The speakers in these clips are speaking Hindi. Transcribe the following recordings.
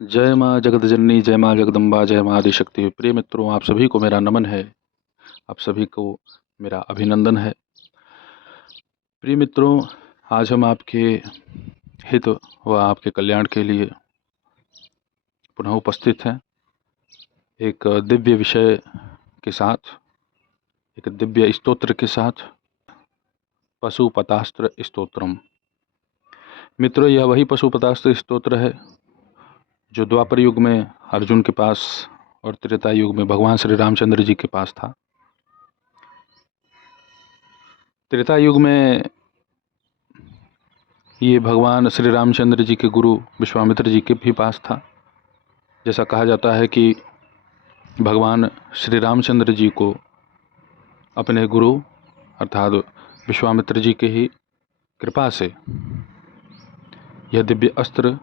जय माँ जगतजननी, जय माँ जगदम्बा, जय माँ आदिशक्ति। प्रिय मित्रों, आप सभी को मेरा नमन है। आप सभी को मेरा अभिनंदन है। प्रिय मित्रों, आज हम आपके हित व आपके कल्याण के लिए पुनः उपस्थित हैं एक दिव्य विषय के साथ, एक दिव्य स्तोत्र के साथ, पशुपतास्त्र स्तोत्रम। मित्रों, यह वही पशुपतास्त्र स्तोत्र है जो द्वापर युग में अर्जुन के पास और त्रेता युग में भगवान श्री रामचंद्र जी के पास था। त्रेता युग में ये भगवान श्री रामचंद्र जी के गुरु विश्वामित्र जी के भी पास था। जैसा कहा जाता है कि भगवान श्री रामचंद्र जी को अपने गुरु अर्थात विश्वामित्र जी के ही कृपा से यह दिव्य अस्त्र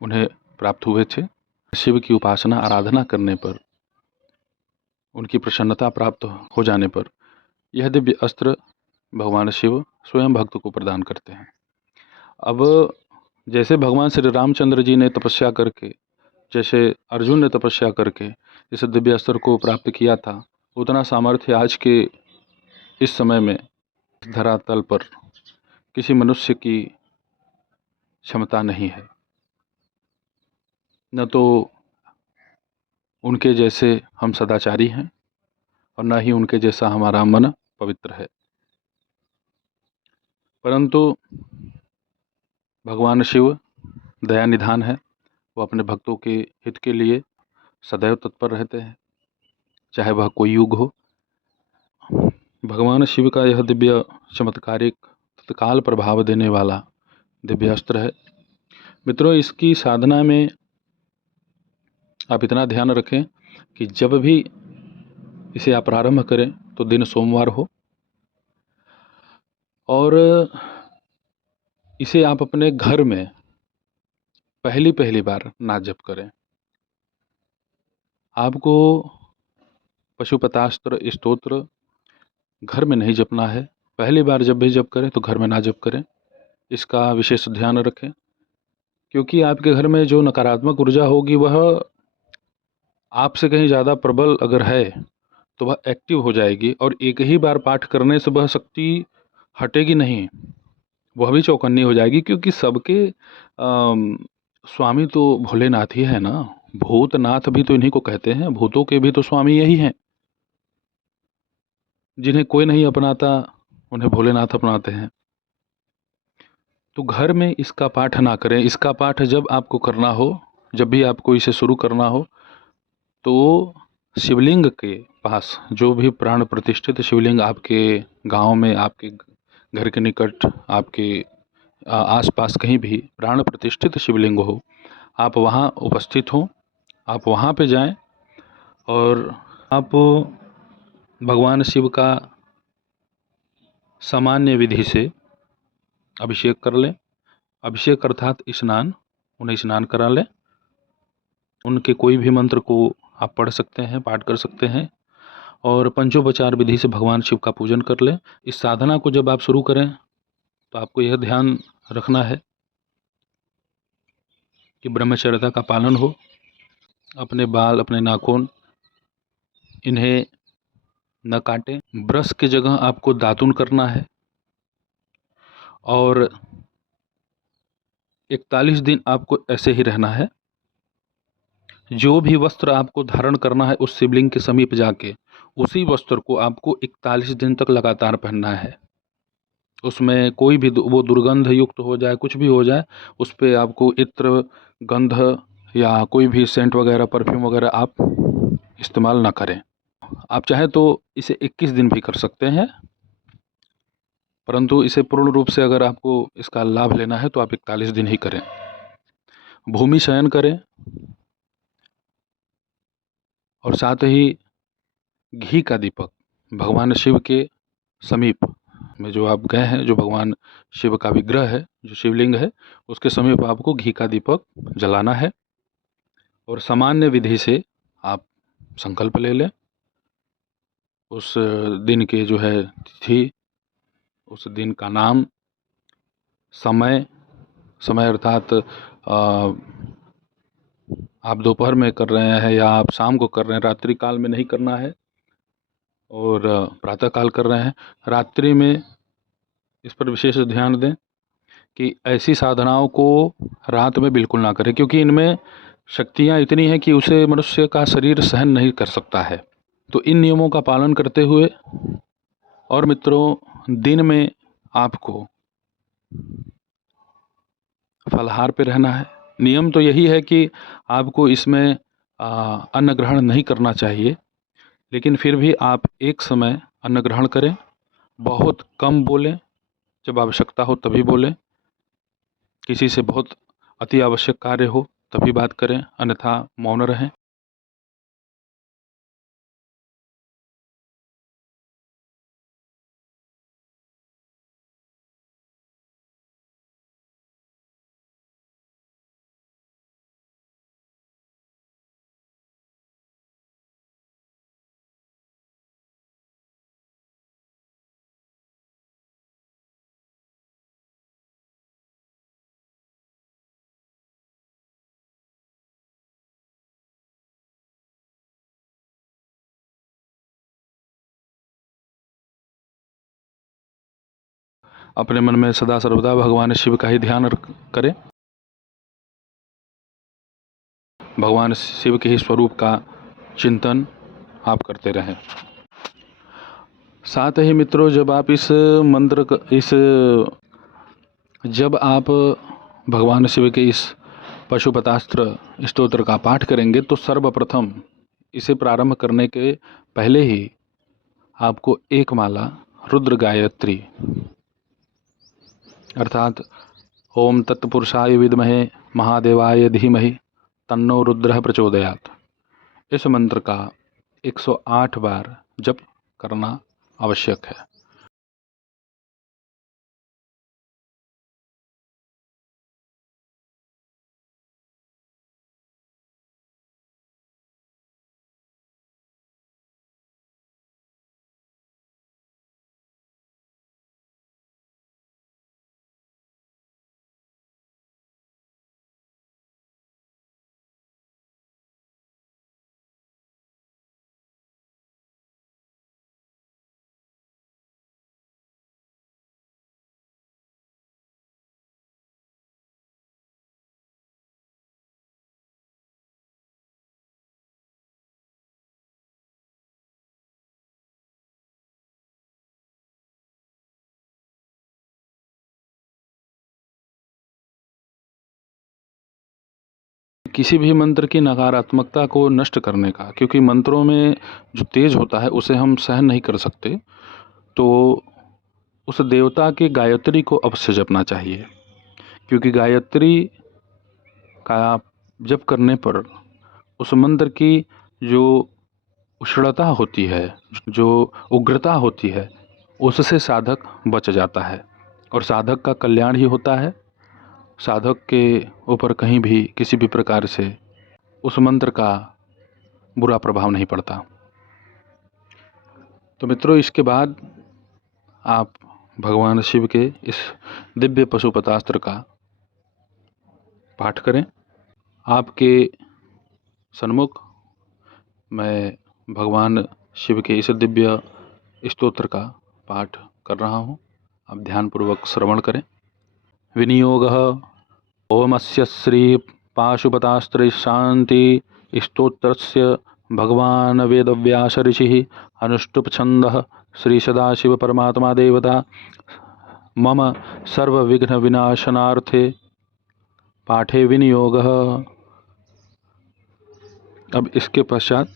उन्हें प्राप्त हुए थे। शिव की उपासना आराधना करने पर, उनकी प्रसन्नता प्राप्त हो जाने पर यह दिव्य अस्त्र भगवान शिव स्वयं भक्त को प्रदान करते हैं। अब जैसे भगवान श्री रामचंद्र जी ने तपस्या करके, जैसे अर्जुन ने तपस्या करके इस दिव्य अस्त्र को प्राप्त किया था, उतना सामर्थ्य आज के इस समय में धरातल पर किसी मनुष्य की क्षमता नहीं है। न तो उनके जैसे हम सदाचारी हैं और न ही उनके जैसा हमारा मन पवित्र है। परंतु भगवान शिव दया निधान है। वो अपने भक्तों के हित के लिए सदैव तत्पर रहते हैं, चाहे वह कोई युग हो। भगवान शिव का यह दिव्य चमत्कारिक तत्काल प्रभाव देने वाला दिव्य अस्त्र है। मित्रों, इसकी साधना में आप इतना ध्यान रखें कि जब भी इसे आप प्रारंभ करें तो दिन सोमवार हो, और इसे आप अपने घर में पहली बार ना जप करें। आपको पशुपतास्त्र स्तोत्र घर में नहीं जपना है। पहली बार जब भी जप करें तो घर में ना जप करें। इसका विशेष ध्यान रखें, क्योंकि आपके घर में जो नकारात्मक ऊर्जा होगी वह आपसे कहीं ज़्यादा प्रबल अगर है तो वह एक्टिव हो जाएगी, और एक ही बार पाठ करने से वह शक्ति हटेगी नहीं, वह भी चौकन्नी हो जाएगी। क्योंकि सबके स्वामी तो भोलेनाथ ही है ना। भूतनाथ भी तो इन्हीं को कहते हैं, भूतों के भी तो स्वामी यही हैं। जिन्हें कोई नहीं अपनाता उन्हें भोलेनाथ अपनाते हैं। तो घर में इसका पाठ ना करें। इसका पाठ जब आपको करना हो, जब भी आपको इसे शुरू करना हो, तो शिवलिंग के पास, जो भी प्राण प्रतिष्ठित शिवलिंग आपके गांव में, आपके घर के निकट, आपके आसपास कहीं भी प्राण प्रतिष्ठित शिवलिंग हो, आप वहां उपस्थित हों। आप वहां पे जाएं और आप भगवान शिव का सामान्य विधि से अभिषेक कर लें। अभिषेक अर्थात स्नान, उन्हें स्नान करा लें। उनके कोई भी मंत्र को आप पढ़ सकते हैं, पाठ कर सकते हैं, और पंचोपचार विधि से भगवान शिव का पूजन कर लें। इस साधना को जब आप शुरू करें तो आपको यह ध्यान रखना है कि ब्रह्मचर्यता का पालन हो। अपने बाल, अपने नाखून, इन्हें न काटें। ब्रश की जगह आपको दातुन करना है, और 41 दिन आपको ऐसे ही रहना है। जो भी वस्त्र आपको धारण करना है उस शिवलिंग के समीप जाके, उसी वस्त्र को आपको 41 दिन तक लगातार पहनना है। उसमें कोई भी वो दुर्गंध युक्त हो जाए, कुछ भी हो जाए, उस पर आपको इत्र, गंध या कोई भी सेंट वगैरह, परफ्यूम वगैरह आप इस्तेमाल ना करें। आप चाहें तो इसे 21 दिन भी कर सकते हैं, परंतु इसे पूर्ण रूप से अगर आपको इसका लाभ लेना है तो आप 41 दिन ही करें। भूमि शयन करें, और साथ ही घी का दीपक भगवान शिव के समीप में जो आप गए हैं, जो भगवान शिव का विग्रह है, जो शिवलिंग है, उसके समीप आपको घी का दीपक जलाना है। और सामान्य विधि से आप संकल्प ले लें। उस दिन के जो है तिथि, उस दिन का नाम, समय, समय अर्थात आप दोपहर में कर रहे हैं या आप शाम को कर रहे हैं, रात्रि काल में नहीं करना है और प्रातः काल कर रहे हैं। रात्रि में इस पर विशेष ध्यान दें कि ऐसी साधनाओं को रात में बिल्कुल ना करें, क्योंकि इनमें शक्तियाँ इतनी हैं कि उसे मनुष्य का शरीर सहन नहीं कर सकता है। तो इन नियमों का पालन करते हुए, और मित्रों दिन में आपको फलाहार पे रहना है। नियम तो यही है कि आपको इसमें अन्न ग्रहण नहीं करना चाहिए, लेकिन फिर भी आप एक समय अन्न ग्रहण करें। बहुत कम बोलें, जब आवश्यकता हो तभी बोलें। किसी से बहुत अति आवश्यक कार्य हो तभी बात करें, अन्यथा मौन रहें। अपने मन में सदा सर्वदा भगवान शिव का ही ध्यान करें। भगवान शिव के ही स्वरूप का चिंतन आप करते रहें। साथ ही मित्रों, जब आप जब आप भगवान शिव के इस पशुपतास्त्र स्तोत्र का पाठ करेंगे तो सर्वप्रथम इसे प्रारंभ करने के पहले ही आपको एक माला रुद्र गायत्री अर्थात ओम तत्पुरुषाय विद्महे महादेवाय धीमहि तन्नो रुद्रः प्रचोदयात्, इस मंत्र का 108 बार जप करना आवश्यक है। किसी भी मंत्र की नकारात्मकता को नष्ट करने का, क्योंकि मंत्रों में जो तेज होता है उसे हम सहन नहीं कर सकते, तो उस देवता की गायत्री को अवश्य जपना चाहिए। क्योंकि गायत्री का जप करने पर उस मंत्र की जो उष्णता होती है, जो उग्रता होती है, उससे साधक बच जाता है और साधक का कल्याण ही होता है। साधक के ऊपर कहीं भी किसी भी प्रकार से उस मंत्र का बुरा प्रभाव नहीं पड़ता। तो मित्रों, इसके बाद आप भगवान शिव के इस दिव्य पशुपतास्त्र का पाठ करें। आपके सन्मुख मैं भगवान शिव के इस दिव्य स्तोत्र का पाठ कर रहा हूँ, आप ध्यानपूर्वक श्रवण करें। विनियोगः ओमस्य श्री पाशुपतास्त्र शांति स्तोत्रस्य भगवान वेदव्यास ऋषि अनुष्टुप छंदः श्री सदाशिव परमात्मा देवता मम सर्व विघ्न विनाशनार्थे पाठे विनियोगः। अब इसके पश्चात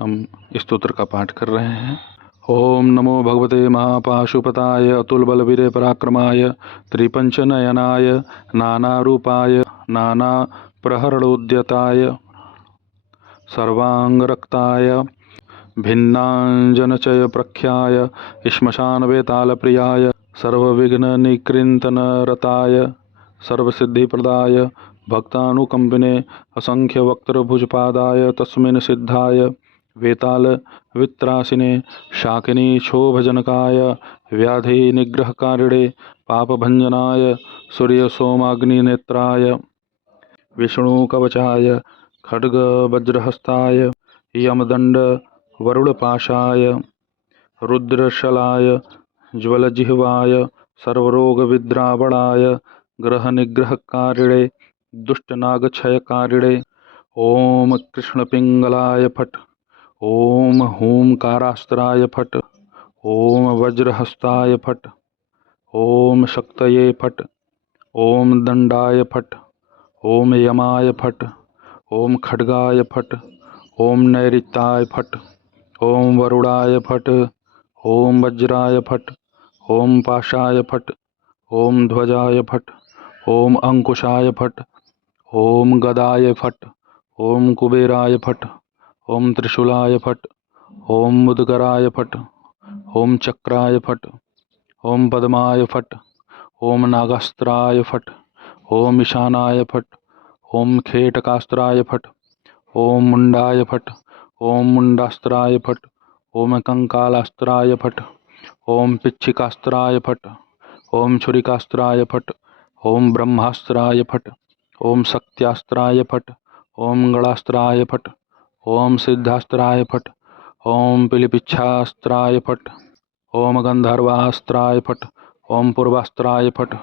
हम स्तोत्र का पाठ कर रहे हैं। ओम नमो भगवते महापाशुपताय अतुलबलवीरे पराक्रमाय त्रिपंचनयनाय नानारूपाय नानाप्रहरणोद्यताय सर्वांगरक्ताय भिन्नांजनचय प्रख्याय श्मशानवेतालप्रियाय सर्वविघ्ननिकृन्तनरताय सर्वसिद्धिप्रदाय भक्तानुकंपिने असंख्यवक्त्रभुजपादाय तस्मिन् सिद्धाय वेताल वित्रासिने शाकिनी शोभजनकाय व्याधि निग्रहकारिणे पापभंजनाय सूर्यसोमाग्निनेत्राय विष्णुकवचाय खड्ग वज्रहस्ताय यमदंड वरुणपाशाय रुद्रशलाय ज्वलजिह्वाय सर्वरोगविद्रावणाय ग्रहनिग्रहकारिणे दुष्टनागक्षयकारिणे ओम कृष्णपिंगलाय फट। ओम हूंकारास्त्राय फट। ओम वज्रहस्ताय फट। ओम शक्तये फट। ओम दंडाय फट। ओम यमाय फट। ओम खड्गाय फट। ओम नैऋत्याय फट। ओम वरुणाय फट। ओम वज्राय फट। ओम पाशाय फट। ओम ध्वजाय फट। ओम अंकुशाय फट। ओम गदाय फट। ओम कुबेराय फट। ओम त्रिशूलाय फट। ओम मुदगराय फट। ओम चक्राय फट। ओम पद्माय फट। ओम नागास्त्राय फट। ओम ईशानाय फट। ओम खेटकास्त्राय फट। ओम मुंडाय फट। ओम मुंडास्त्राय फट। ओम कंकालास्त्राय फट। ओम पिच्छिकास्त्राय फट। ओम छुरिकास्त्राय फट। ओम ब्रह्मास्त्राय फट। ओम शक्त्यास्त्राय फट। ओम गणास्त्राय फट। ओम सिद्धास्त्राय फट। ओम पिलिपिच्छास्त्राय फट। ओम गंधर्वास्त्राय फट। ओम पूर्वास्त्राय फट।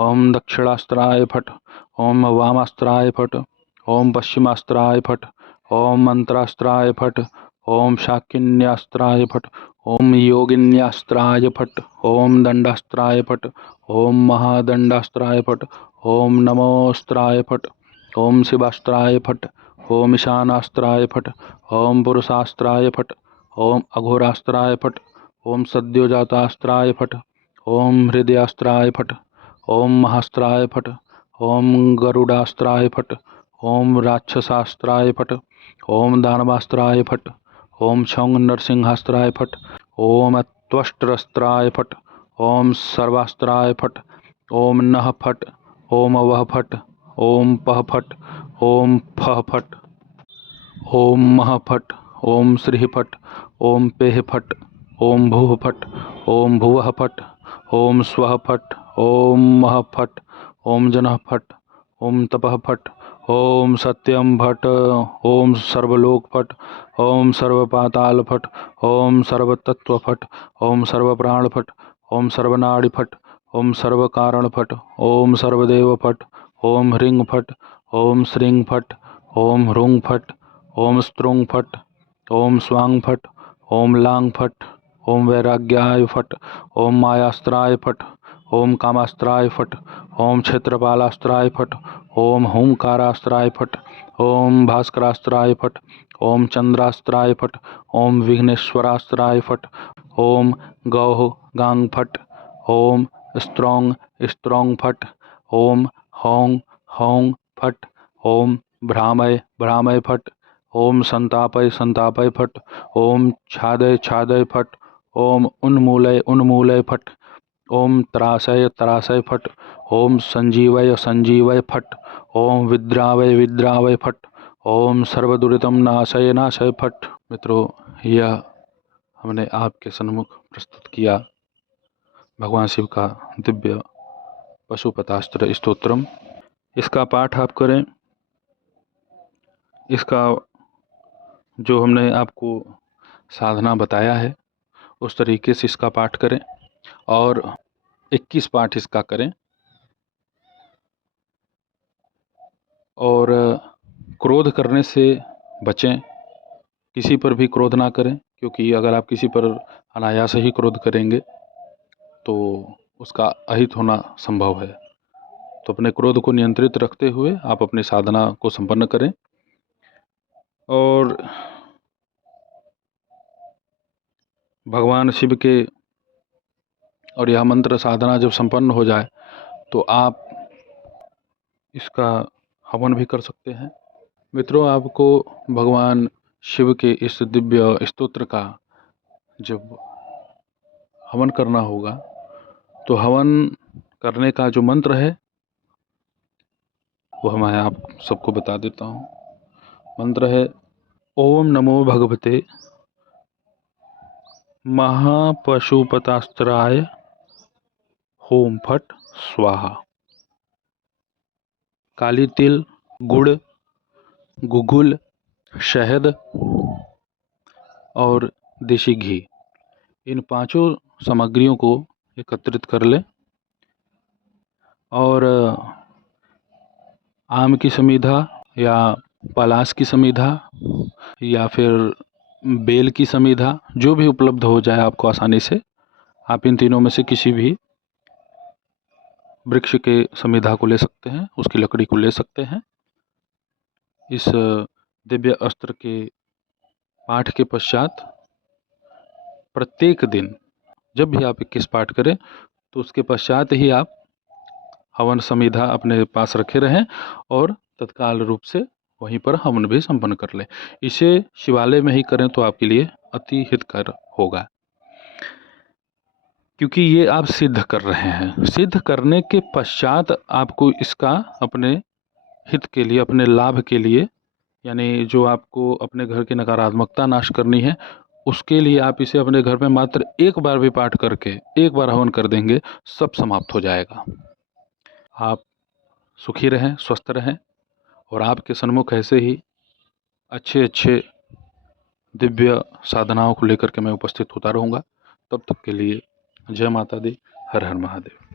ओम दक्षिणास्त्राय फट। ओम वामास्त्राय फट। ओम पश्चिमास्त्राय फट। ओम मंत्रास्त्राय फट। ओम शाकिन्यास्त्राय फट। ओम योगिन्यास्त्राय फट। ओम दंडास्त्राय फट। ओम महादंडास्त्राय फट। ओम नमोस्त्राय फट। ओम शिवास्त्राय फट। ओम ईशानास्त्राय फट। ओम पुरुषास्त्राय फट। ओम अघोरास्त्राय फट। ओम सद्योजातास्त्राय फट। ओम हृदयास्त्राय फट। ओम महास्त्राय फट। ओम गरुडास्त्राय फट। ओम राक्षसास्त्राय फट। ओम दानवास्त्राय फट। ओम छौंग नरसिंहास्त्राय फट। ओम त्वष्ट्रस्त्राय फट। ओम सर्वास्त्राय फट। ओम नः फट। ओम वः फट। ओम पः फट। ओम फः फट। ओम मः फट। ओम श्रीः फट। ओम पेः फट। ओम भूः फट। ओम भुवः फट। ओम स्वः फट। ओम महः फट। ओम जनः फट। ओम तपः फट। ओम सत्यम फट। ओम सर्वलोक फट। ओम सर्वपाताल फट। ओम सर्वतत्व फट। ओम सर्वप्राण फट। ओम सर्वनाड़ी फट। ओम सर्वकारण फट। ओम सर्वदेव फट। ओम ह्रीं फट। ओम श्रीं फट। ओम ह्रूं फट। ओम स्त्रुं फट। ओम स्वांग फट। ओम लांग फट। ओम वैराग्याय फट। ओम मायास्त्राय फट। ओम कामास्त्राय फट। ओम क्षेत्रपालास्त्राय फट। ओम हूंकारास्त्राय फट। ओम भास्करास्त्राय फट। ओम चंद्रास्त्राय फट। ओम विघ्नेश्वरास्त्राय फट। ओम गौः गांग फट। ओम स्त्रौंग स्त्रौंग फट। ओम हौं हौं फट। ओम भ्रामय भ्रामय फट। ओम संतापय संतापय फट। ओम छादय छादय फट। ओम उन्मूलय उन्मूलय फट। ओम त्रासय त्रासय फट। ओम संजीवय संजीवय फट। ओम विद्रावय विद्रावय फट। ओम सर्वदुरितम नाशय नाशय फट। मित्रों, यह हमने आपके सन्मुख प्रस्तुत किया भगवान शिव का दिव्य पशुपतास्त्र स्तोत्रम। इसका पाठ आप करें। इसका जो हमने आपको साधना बताया है उस तरीके से इसका पाठ करें और 21 पाठ इसका करें। और क्रोध करने से बचें, किसी पर भी क्रोध ना करें, क्योंकि अगर आप किसी पर अनायास ही क्रोध करेंगे तो उसका अहित होना संभव है। तो अपने क्रोध को नियंत्रित रखते हुए आप अपनी साधना को संपन्न करें। और भगवान शिव के और यह मंत्र साधना जब संपन्न हो जाए तो आप इसका हवन भी कर सकते हैं। मित्रों, आपको भगवान शिव के इस दिव्य स्तोत्र का जब हवन करना होगा तो हवन करने का जो मंत्र है वह मैं आप सबको बता देता हूँ। मंत्र है ओम नमो भगवते महापशुपतास्त्राय होम फट स्वाहा। काली तिल, गुड़, गुगुल, शहद और देसी घी, इन पांचों सामग्रियों को एकत्रित कर लें और आम की समीधा या पलाश की समीधा या फिर बेल की समीधा, जो भी उपलब्ध हो जाए आपको आसानी से, आप इन तीनों में से किसी भी वृक्ष के समीधा को ले सकते हैं, उसकी लकड़ी को ले सकते हैं। इस दिव्य अस्त्र के पाठ के पश्चात प्रत्येक दिन जब भी आप 21 पाठ करें तो उसके पश्चात ही आप हवन समीधा अपने पास रखे रहें और तत्काल रूप से वहीं पर हवन भी संपन्न कर लें। इसे शिवालय में ही करें तो आपके लिए अति हितकर होगा, क्योंकि ये आप सिद्ध कर रहे हैं। सिद्ध करने के पश्चात आपको इसका अपने हित के लिए, अपने लाभ के लिए, यानी जो आपको अपने घर की नकारात्मकता नाश करनी है, उसके लिए आप इसे अपने घर में मात्र एक बार भी पाठ करके एक बार हवन कर देंगे, सब समाप्त हो जाएगा। आप सुखी रहें, स्वस्थ रहें और आपके सन्मुख ऐसे ही अच्छे अच्छे दिव्य साधनाओं को लेकर के मैं उपस्थित होता रहूँगा। तब तक के लिए जय माता दी, हर हर महादेव।